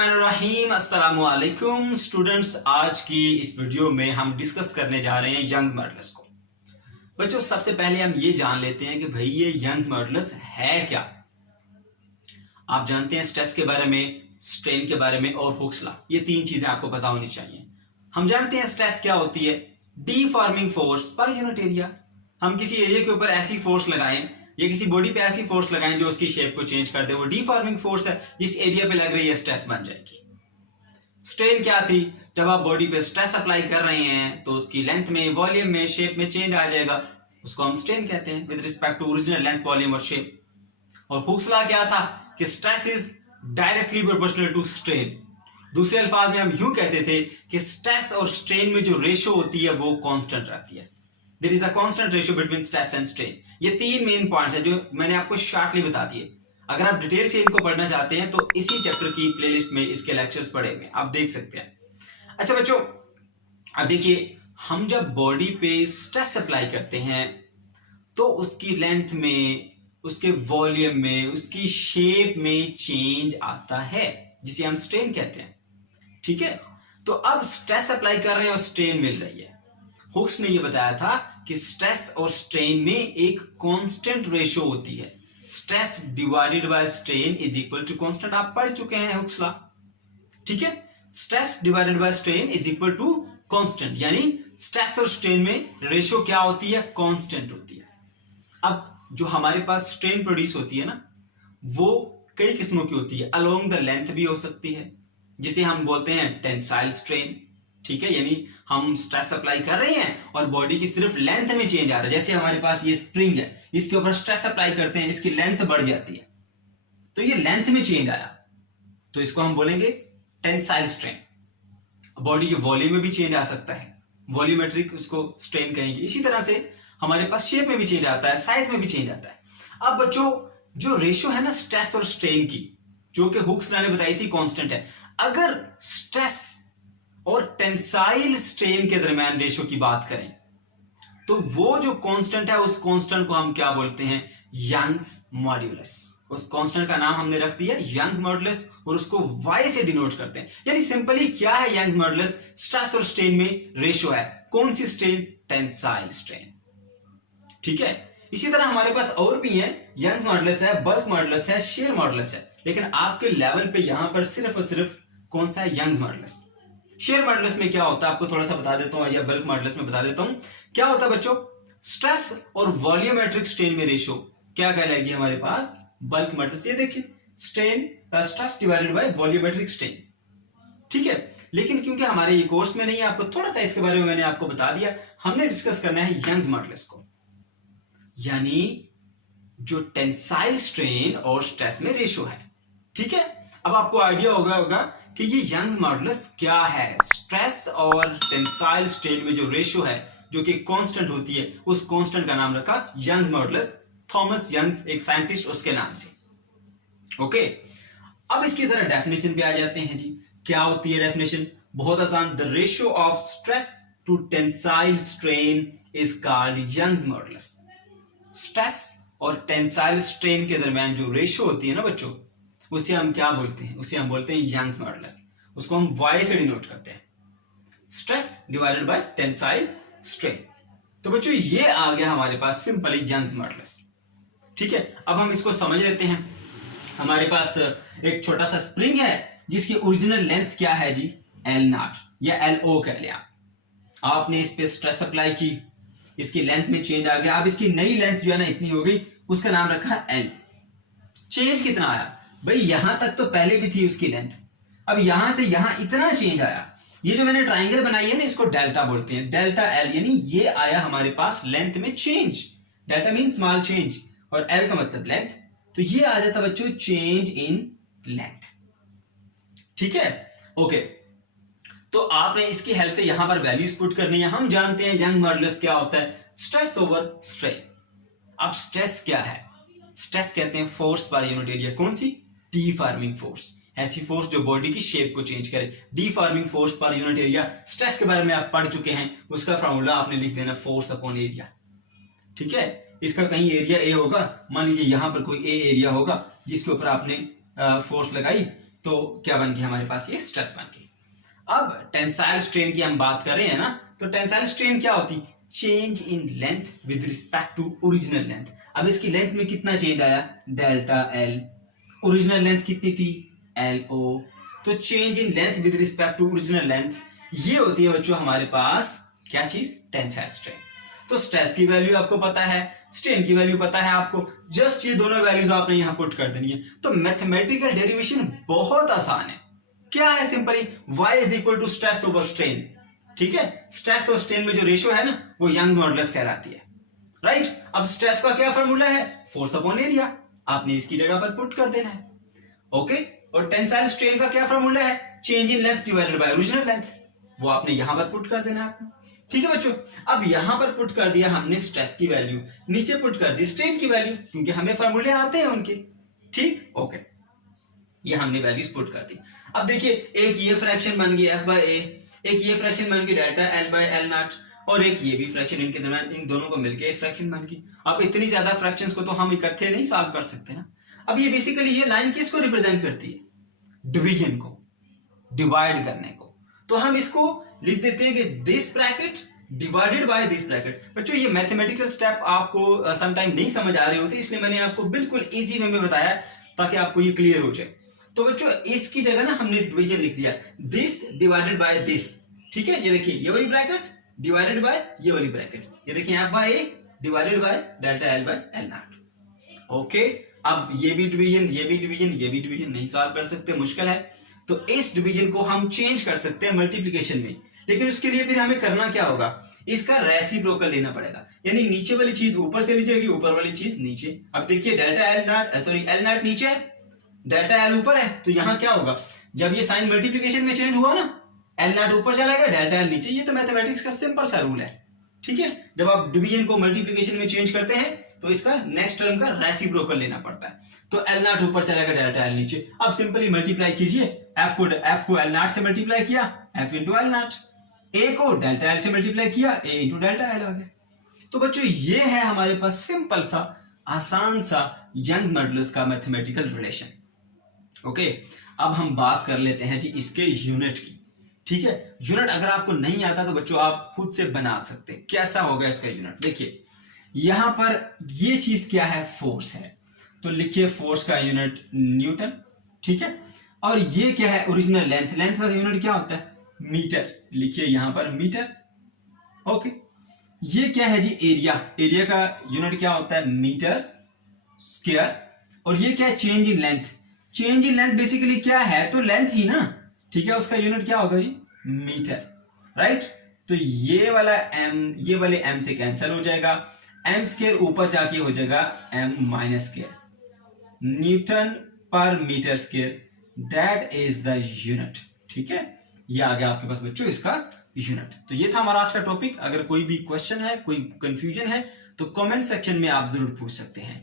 बिस्मिल्लाहिर्रहमानिर्रहीम। अस्सलामु अलैकुम स्टूडेंट्स, आज की इस वीडियो में हम डिस्कस करने जा रहे हैं यंग्स मॉडुलस को। बच्चों, सबसे पहले हम ये जान लेते हैं कि भाई ये यंग्स मॉडुलस है क्या। आप जानते हैं स्ट्रेस के बारे में, स्ट्रेन के बारे में और हुक्स लॉ, ये तीन चीजें आपको पता होनी चाहिए। हम जानते हैं स्ट्रेस क्या होती है, डीफॉर्मिंग फोर्स पर यूनिट एरिया। हम किसी एरिया के ऊपर ऐसी फोर्स लगाएं या किसी बॉडी पे ऐसी फोर्स लगाएं जो उसकी शेप को चेंज कर दे, वो डीफॉर्मिंग फोर्स है। जिस एरिया पे लग रही है स्ट्रेस बन जाएगी। स्ट्रेन क्या थी, जब आप बॉडी पे स्ट्रेस अप्लाई कर रहे हैं तो उसकी लेंथ में, वॉल्यूम में, शेप में चेंज आ जाएगा, उसको हम स्ट्रेन कहते हैं with respect to original length, volume और शेप। और हुक्स लॉ क्या था कि stress is directly proportional to strain. दूसरे अल्फाज में हम यूं कहते थे कि स्ट्रेस और स्ट्रेन में जो रेशो होती है वो कांस्टेंट रहती है। There is a constant ratio between stress and strain. ये तीन मेन पॉइंट्स है जो मैंने आपको शॉर्टली बता दिए। अगर आप डिटेल से इनको पढ़ना चाहते हैं तो इसी चैप्टर की प्लेलिस्ट में इसके लेक्चर्स पड़े हुए आप देख सकते हैं। अच्छा बच्चों, अब देखिए, हम जब बॉडी पे स्ट्रेस अप्लाई करते हैं तो उसकी लेंथ में, उसके वॉल्यूम में, उसकी शेप में चेंज आता है जिसे हम स्ट्रेन कहते हैं। ठीक है, तो अब स्ट्रेस अप्लाई कर रहे हैं और स्ट्रेन मिल रही है। हुक्स ने यह बताया था कि स्ट्रेस और स्ट्रेन में एक कांस्टेंट रेशो होती है। Stress divided by strain is equal to constant. आप पढ़ चुके हैं हुक्स लॉ। ठीक है, stress divided by strain is equal to constant, यानी स्ट्रेस और स्ट्रेन में रेशो क्या होती है, कांस्टेंट होती है। अब जो हमारे पास स्ट्रेन प्रोड्यूस होती है ना, वो कई किस्मों की होती है। अलोंग द लेंथ भी हो सकती है, जिसे हम बोलते हैं टेंसाइल स्ट्रेन। ठीक है, यानी हम स्ट्रेस अप्लाई कर रहे हैं और बॉडी की सिर्फ लेंथ में चेंज आ रहा है। जैसे हमारे पास ये स्प्रिंग है, इसके ऊपर स्ट्रेस अप्लाई करते हैं, इसकी लेंथ बढ़ जाती है, तो ये लेंथ में चेंज आया, तो इसको हम बोलेंगे टेंसाइल स्ट्रेन। बॉडी के वॉल्यूम में भी चेंज आ सकता है, वॉल्यूमेट्रिक उसको स्ट्रेन कहेंगे। इसी तरह से हमारे पास शेप में भी चेंज आता है, साइज में भी चेंज आता है। अब बच्चों, जो रेशियो है ना स्ट्रेस और स्ट्रेन की, जो कि हुक्स ने बताई थी कांस्टेंट है। अगर स्ट्रेस और टेंसाइल स्ट्रेन के दरमियान रेशियो की बात करें तो वो जो कांस्टेंट है, उस कांस्टेंट को हम क्या बोलते हैं, यंग्स मॉड्यूलस। उस कांस्टेंट का नाम हमने रख दिया यंग्स मॉड्यूलस और उसको y से डिनोट करते हैं। यानी सिंपली क्या है यंग्स मॉड्यूलस, स्ट्रेस और स्ट्रेन में रेशियो है। कौन सी स्ट्रेन, टेंसाइल स्ट्रेन। ठीक है, इसी तरह हमारे पास और भी है, यंग्स मॉड्यूलस है, बल्क मॉड्यूलस है, शेयर मॉड्यूलस है। लेकिन आपके लेवल पे यहां पर सिर्फ और सिर्फ कौन सा है, यंग्स मॉड्यूलस। शेयर मॉडुलस में क्या होता है आपको थोड़ा सा बता देता हूं, या बल्क मॉडुलस में बता देता हूं। क्या होता है बच्चों, स्ट्रेस और वॉल्यूमेट्रिक स्ट्रेन में रेशियो क्या कहलाएगी हमारे पास, बल्क मॉडुलस। ये देखिए, strain stress divided bye volumetric strain. ठीक है, लेकिन क्योंकि हमारे ये कोर्स में नहीं है, आपको थोड़ा सा इसके बारे में मैंने आपको बता दिया। हमने डिस्कस करना है यंग्स मॉडुलस को, यानी जो टेंसाइल स्ट्रेन और स्ट्रेस में रेशियो है। ठीक है, अब आपको आइडिया होगा कि ये यंग्स मॉडुलस क्या है। स्ट्रेस और टेंसाइल स्ट्रेन में जो रेशियो है, जो कि कांस्टेंट होती है, उस कांस्टेंट का नाम रखा यंग्स मॉडुलस। थॉमस यंग्स एक साइंटिस्ट, उसके नाम से। ओके, अब इसकी जरा डेफिनेशन पे आ जाते हैं जी। क्या होती है डेफिनेशन, बहुत आसान। The ratio of stress to tensile strain is called Young's modulus. Stress और टेंसाइल स्ट्रेन के दरमियान जो रेशियो होती है ना बच्चों, उसे हम क्या बोलते हैं, उसे हम बोलते हैं यंग्स मॉडुलस। उसको हम y से डिनोट करते हैं, stress divided bye tensile strain. तो बच्चों ये आ गया हमारे पास सिंपली यंग्स मॉडुलस। ठीक है, अब हम इसको समझ लेते हैं। हमारे पास एक छोटा सा स्प्रिंग है जिसकी ओरिजिनल लेंथ क्या है जी, L0 या LO कह लिया। आपने इस पे स्ट्रेस अप्लाई की, इसकी लेंथ में चेंज आ गया। अब इसकी नई लेंथ जो है ना इतनी हो गई, उसका नाम रखा L। चेंज कितना आया भाई, यहां तक तो पहले भी थी उसकी लेंथ, अब यहां से यहां इतना चेंज आया। ये जो मैंने ट्राइंगल बनाई है ना, इसको डेल्टा बोलते हैं, डेल्टा L, यानी ये आया हमारे पास लेंथ में change. Delta mean small change और L का मतलब लेंथ, तो ये आ जाता बच्चों चेंज इन लेंथ। ठीक है, ओके, तो आपने इसकी हेल्प से यहां पर वैल्यूज पुट करनी है। हम जानते हैं यंग मॉडुलस क्या होता है, स्ट्रेस ओवर स्ट्रेन। अब स्ट्रेस क्या है, स्ट्रेस कहते हैं फोर्स पर यूनिट एरिया। कौन सी, डीफॉर्मिंग फोर्स, ऐसी फोर्स जो बॉडी की शेप को चेंज करे। Deforming force per unit area. Stress के बारे में आप पढ़ चुके हैं, उसका फॉर्मूला आपने लिख देना फोर्स अपॉन एरिया। ठीक है, इसका कहीं एरिया ए होगा, मान लीजिए यहां पर कोई ए एरिया होगा जिसके ऊपर आपने फोर्स लगाई, तो क्या बन गया हमारे पास, ये स्ट्रेस बन गई। अब टेंसाइल स्ट्रेन की हम बात कर रहे हैं ना, तो टेंसाइल स्ट्रेन क्या होती, change in length with respect to original length. अब इसकी लेंथ में कितना चेंज आया, डेल्टा एल, ओरिजिनल लेंथ कितनी थी, एल ओ, तो change in length with respect to original length, ये होती है बच्चों हमारे पास क्या चीज, टेंसाइल स्ट्रेन। तो स्ट्रेस की वैल्यू आपको पता है, स्ट्रेन की वैल्यू पता है आपको, जस्ट ये दोनों वैल्यूज आपने यहां पुट कर देनी है। तो मैथमेटिकल डेरिवेशन बहुत आसान है, क्या है, simply y is equal to stress over strain. ठीक है, स्ट्रेस और स्ट्रेन में जो रेशियो है ना, वो यंग मॉडुलस कहलाती है, राइट। अब स्ट्रेस का क्या फॉर्मूला है, फोर्स अपॉन एरिया, आपने इसकी जगह पर पुट कर देना है, ओके। और टेंसाइल स्ट्रेन का क्या फॉर्मूला है, change in length divided by original length, वो आपने यहां पर पुट कर देना है आपने। ठीक है बच्चों, अब यहां पर पुट कर दिया हमने स्ट्रेस की वैल्यू, नीचे पुट कर दी स्ट्रेन की वैल्यू, क्योंकि हमें फॉर्मूले आते हैं उनके, ठीक, ओके। ये हमने वैल्यूज पुट कर दी। अब देखिए, एक ये फ्रैक्शन बन गई f बाय a, एक ये फ्रैक्शन बन गई delta l by l naught, और एक ये भी फ्रैक्शन, इनके दरम्यान इन दोनों को मिलकर एक फ्रैक्शन बन गई। अब इतनी ज्यादा फ्रैक्शंस को तो हम इकट्ठे नहीं सॉल्व कर सकते ना। अब ये बेसिकली ये लाइन किसको रिप्रेजेंट करती है, डिवीजन को, डिवाइड करने को। तो हम इसको लिख देते हैं कि this bracket divided by this bracket. बच्चों ये मैथमेटिकल स्टेप आपको समटाइम नहीं समझ आ रहे होते, इसलिए मैंने आपको बिल्कुल इजी वे में बताया ताकि आपको ये क्लियर हो जाए। तो बच्चों इसकी जगह ना हमने डिवीजन लिख दिया, दिस डिवाइडेड बाय दिस। ठीक है, ये देखिए ये वाली ब्रैकेट डिवाइडेड बाय ये वाली ब्रैकेट, ये देखिए f by a divided by delta l by l naught, okay. अब ये भी डिवीजन, ये भी डिवीजन, ये भी डिवीजन नहीं सॉल्व कर सकते, मुश्किल है। तो इस डिवीजन को हम चेंज कर सकते हैं मल्टीप्लिकेशन में, लेकिन उसके लिए फिर हमें करना क्या होगा, इसका रेसिप्रोकल लेना पड़ेगा, यानी नीचे वाली चीज ऊपर से ली जाएगी, ऊपर वाली चीज नीचे। अब देखिए delta L not, sorry L not नीचे है, डेल्टा एल ऊपर है, तो यहां क्या होगा, जब ये साइन मल्टीप्लिकेशन में चेंज हुआ ना, एल नॉट ऊपर चला गया, डेल्टा एल नीचे। ये तो मैथमेटिक्स का सिंपल सा रूल है, ठीक है। जब आप डिवीजन को मल्टीप्लिकेशन में चेंज करते हैं तो इसका नेक्स्ट टर्म का रेसिप्रोकल लेना पड़ता है। तो एल नॉट ऊपर चला गया, डेल्टा एल नीचे। अब सिंपली मल्टीप्लाई कीजिए, एफ को एल नॉट से मल्टीप्लाई किया, एफ इंटू एल नॉट, ए को डेल्टा एल से मल्टीप्लाई किया, ए इंटू डेल्टा एल आ गया। तो बच्चों ये है हमारे पास सिंपल सा आसान सा यंग मॉडुलस का मैथमेटिकल रिलेशन, ओके। अब हम बात कर लेते हैं जी इसके यूनिट की, ठीक है। यूनिट अगर आपको नहीं आता तो बच्चों आप खुद से बना सकते हैं। कैसा होगा इसका यूनिट, देखिए यहां पर ये चीज क्या है, फोर्स है, तो लिखिए फोर्स का यूनिट न्यूटन, ठीक है। और ये क्या है, ओरिजिनल लेंथ, लेंथ का यूनिट क्या होता है, मीटर, लिखिए यहां पर मीटर, ओके। ये क्या है जी, एरिया, एरिया का यूनिट क्या होता है, मीटर स्क्वायर। और ये क्या है, change in length, change in length basically क्या है, तो लेंथ ही ना, ठीक है। उसका यूनिट क्या होगा जी, मीटर, राइट। तो ये वाला m, ये वाले m से कैंसिल हो जाएगा, m स्क्वायर ऊपर जाके हो जाएगा m माइनस स्क्वायर, न्यूटन पर metre square, that is the unit, ठीक है। ये आ गया आपके पास बच्चों इसका यूनिट। तो ये था हमारा आज का टॉपिक। अगर कोई भी क्वेश्चन है, कोई कंफ्यूजन है, तो कमेंट सेक्शन में आप जरूर पूछ सकते हैं।